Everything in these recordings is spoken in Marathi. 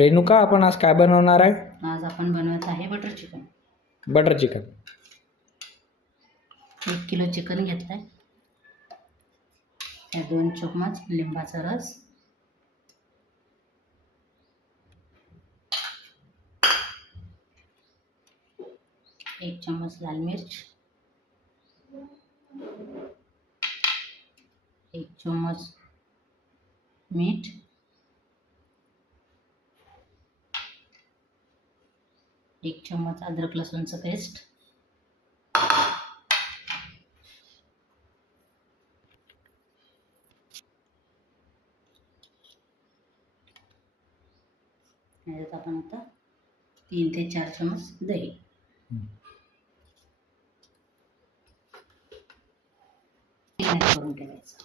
रेणुका, आपण आज काय बनवणार आहे? आज आपण बनवत आहे butter chicken. Butter chicken. 1 kilo chicken घेतलं आहे. त्यात 2 चम्मच लिंबाचा रस, 1 चम्मच लाल मिर्च, 1 चम्मच मीठ, 1 चम्मच अद्रक लसूणचं पेस्ट, याच्यात आपण आता 3 ते 4 चम्मच दही. मॅरिनेट करून ठेवायचं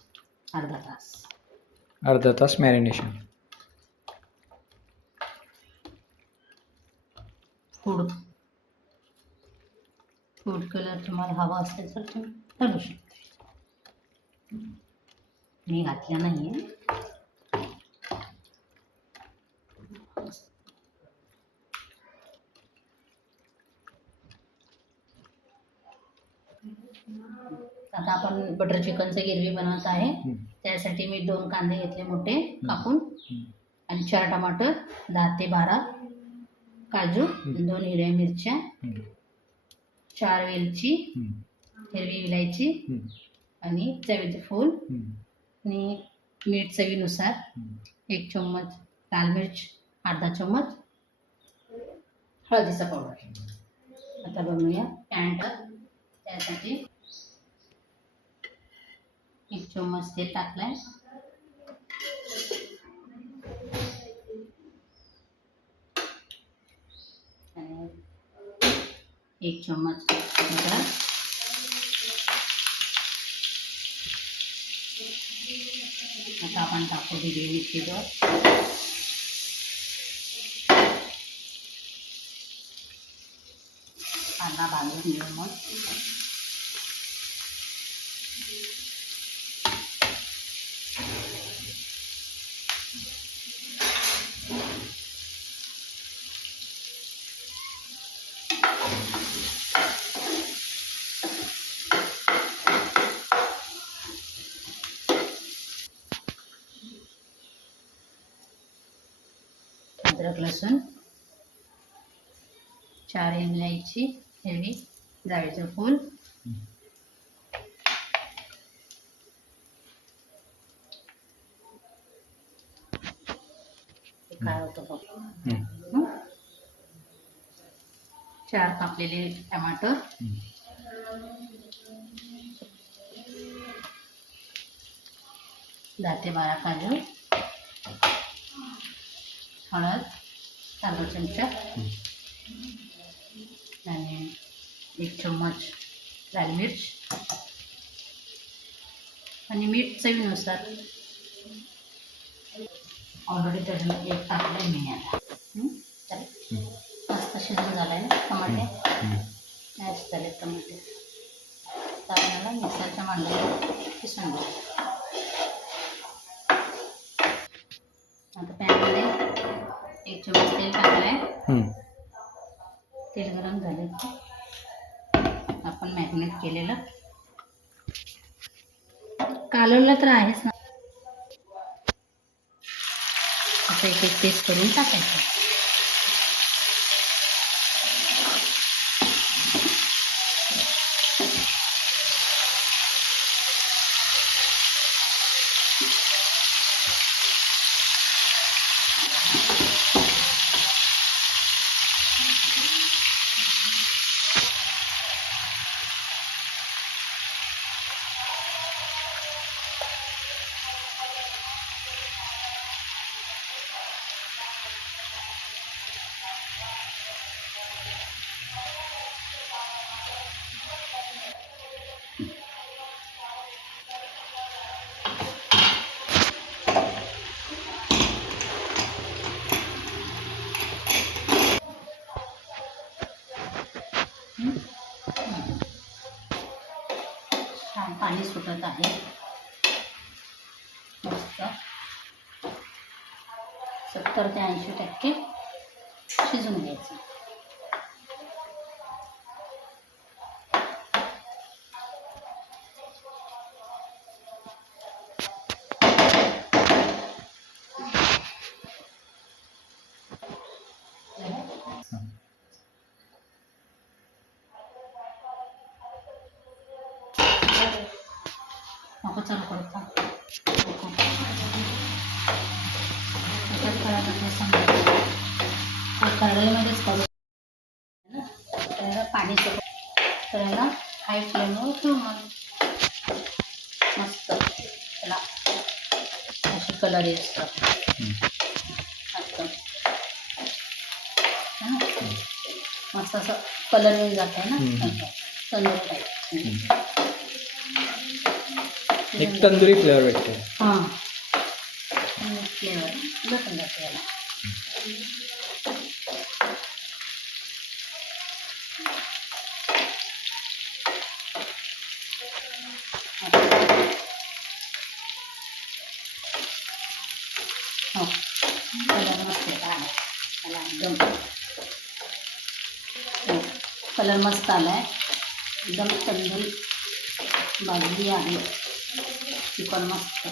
अर्धा तास मॅरिनेशन. फूड कलर तुम्हाला हवा असेल तर तुम्ही घालू शकता. मी घातला नाही आहे. आता आपण बटर चिकनचं गिरवी बनवत आहे. त्यासाठी मी 2 कांदे घेतले मोठे कापून आणि 4 टमाटर, 10 ते 12 काजू, 2 हिरव्या मिरच्या, 4 वेलची, हिरवी इलायची आणि चवीचं फूल आणि मीठ चवीनुसार, 1 चम्मच लाल मिर्च, अर्धा चम्मच हळदीचा पावडर. आता बनवूया पॅन टाक. त्यासाठी 1 चम्मच तेल टाकलाय. आणि 1 चम्मच बटर, आता आपण टाकू हिरवी मिरची, कांदा भाजून घेऊ. मग अद्रक लसूण, 4 इलायची, हिरवी, जायचं फूल, काय होतं बघ, 4 कापलेले टमाटर, 10 ते 12 काजू, हळद 4 चमचा आणि 1 चम्मच लाल मिर्च आणि मीठ चवीनुसार. ऑलरेडी त्याच्यामध्ये 1 टाकलं मी. आता चालेल, मस्त शिजून झालं आहे ना टमाटे. मॅश झाले टमाटे. तर आपल्याला मिक्सरच्या भांड्यात किसून घेऊ. आता पॅनमध्ये 1 चम्मच तेल टाकलं आहे. तेल गरम झाले आपण मॅरिनेट केलेलं कालवलं तर आहेच ना, असं एक पीस करून टाकायचं. छान पाणी सुटत आहे. मस्त 70 ते 80% शिजून घ्यायचं. नको चालू करता कढईमध्येच करू त्याला पाणी करायला हाय फ्लेमवर ठेवू. मग मस्त त्याला असे कलर येतात मस्त मस्त असं कलर येऊन जात आहे ना तंदूर टाईप. एक तंदुरी फ्लेवर भेटते. हां फ्लेवर भेटून जाते याला. हो कलर मस्त आला त्याला एकदम. हो कलर मस्त आला आहे एकदम तंदुरी भाजली आहे. चिकन मस्त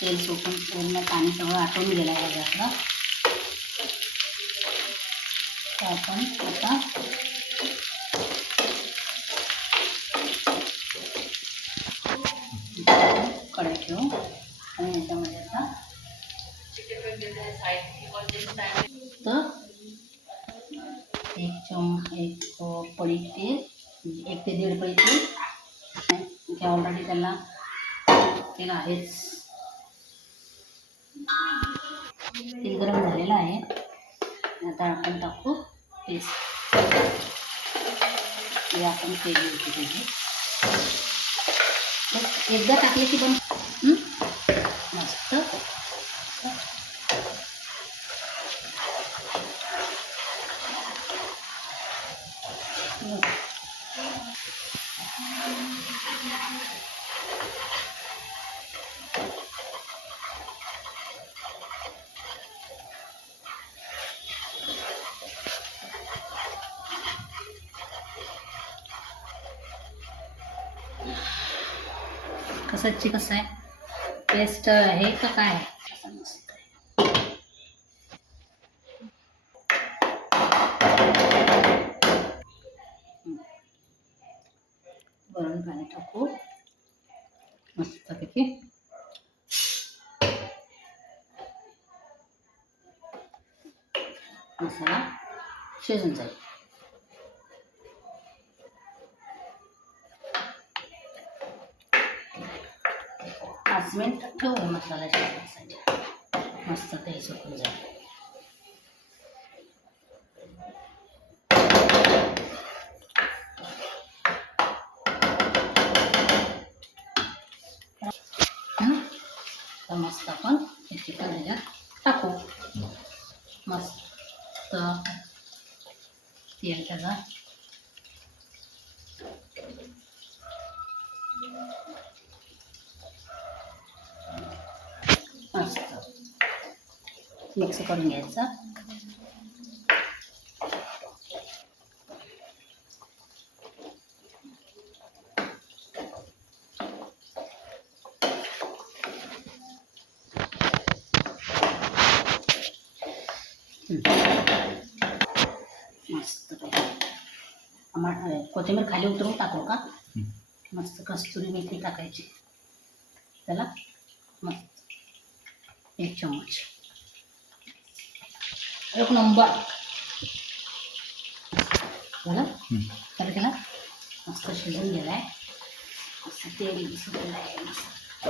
तेल सुटून पूर्ण पाणी सगळं आटून गेलं आहे त्याच्यातलं. तर आपण आता कढई ठेवू आणि याच्यामध्ये आता तर एक पळी तेल 1 ते 1.5 पळी तेल इथे ऑलरेडी त्याला तेल आहेच. तेल गरम झालेलं आहे. आता आपण टाकू पेस्ट हे आपण केली होती त्याची. एकदा टाकले की पण मस्त कसं आहे पेस्ट आहे का काय असं मस्त गरम पाणी टाकू मस्तपैकी. मसाला शिजून जाईल. पाच मिनिट ठेवू मसाला शिजण्यासाठी. मस्त तेल सुकून जाईल. तर मस्त आपण हे चिकन ह्याच्यात टाकू. मस्त तेल त्याचा मस्त मिक्स करून घ्यायचा. मस्त कोथिंबीर खाली उतरून टाकू का. मस्त कस्तुरी मेथी टाकायची त्याला. मस्त 1 चम्मच 1 नंबर झालं. तर त्याला मस्त शिजून गेला आहे. मस्त तेल सुटलं आहे मस्त.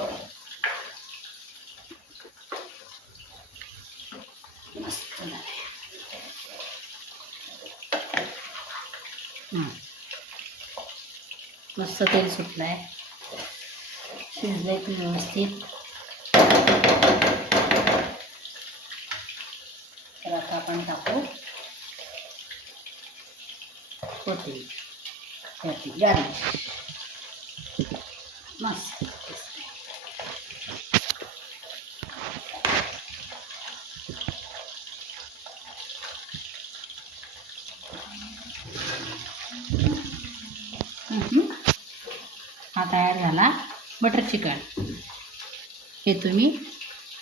मस्त झालं. मस्त तेल सुटलं आहे. शिजलंय की व्यवस्थित. तर आता आपण टाकू कोथिंबीर गार्निश. मस्त हा तयार झाला बटर चिकन. हे तुम्ही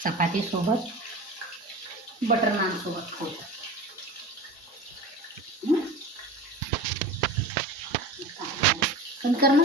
चपातीसोबत बटर नानसोबत खाऊ. बंद कर ना.